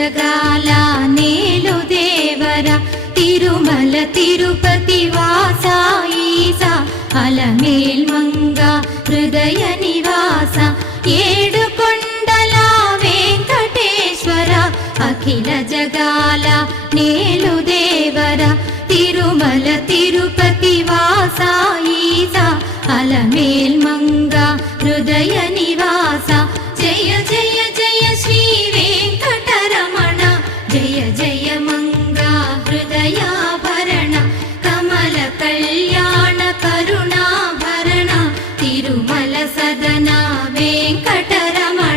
జగాల నేలు దేవర తిరుమల తిరుపతి వాస ఈసా అలమేల్ మంగ హృదయ నివాస ఏడు కొండల వెంకటేశ్వర అఖిల జగాల నేలు దేవర తిరుమల తిరుపతి వాస ఈసా అలమేల్ మంగ హృదయ నివాస జయ జయ జయ శ్రీ వెంకటరమణ జయ జయ మంగ హృదయాభరణ కమల కళ్యాణ కరుణాభరణ తిరుమల సదన వెంకటరమణ